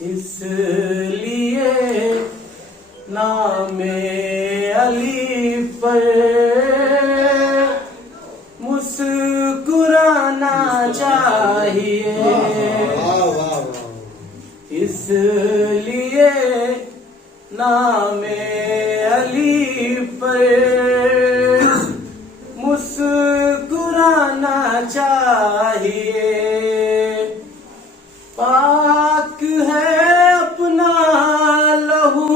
اس لیے نام علی پر مسکرانا چاہیے، اس لیے نام علی پر مسکرانا چاہیے۔ پاک ہے اپنا لہو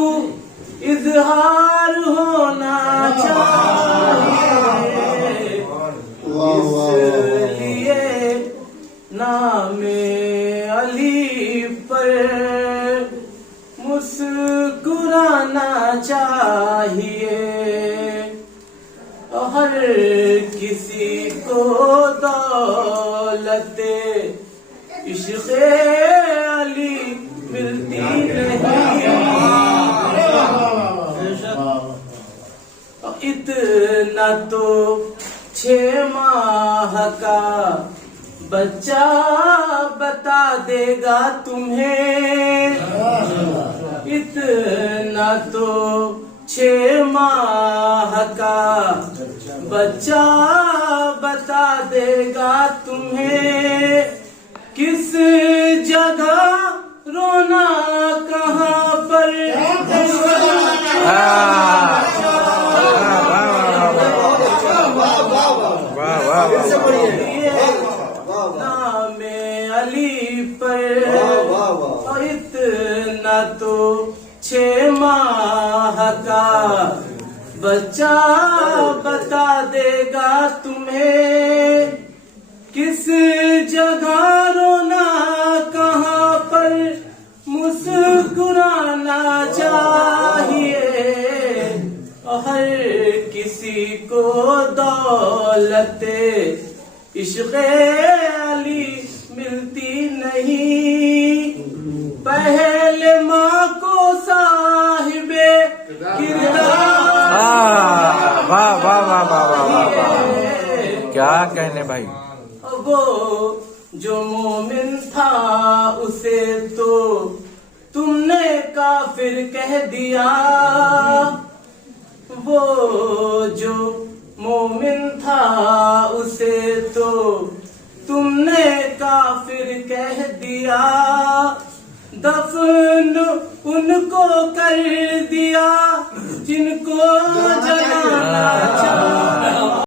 اظہار ہونا چاہیے، اس لیے نام علی پر مسکرانا چاہیے۔ ہر کسی کو دولت عشق علی ملتی نہیں، اتنا تو 6 ماہ کا بچہ بتا دے گا تمہیں، اتنا تو 6 ماہ کا بچہ بتا دے گا تمہیں، کس جگہ رونا کہاں پر نام علی پر اتنا تو 6 ماہ کا بچہ بتا دے گا تمہیں، کس جگہ رونا کہاں پر مسکرانا چاہیے۔ ہر کسی کو دولت عشق علی ملتی نہیں، پہلے ماں کو صاحب کردار، واہ واہ واہ واہ واہ واہ، کیا کہنے بھائی۔ وہ جو مومن تھا اسے تو تم نے کافر کہہ دیا، وہ جو مومن تھا اسے تو تم نے کافر کہہ دیا، دفن ان کو کر دیا جن کو جلانا چاہا۔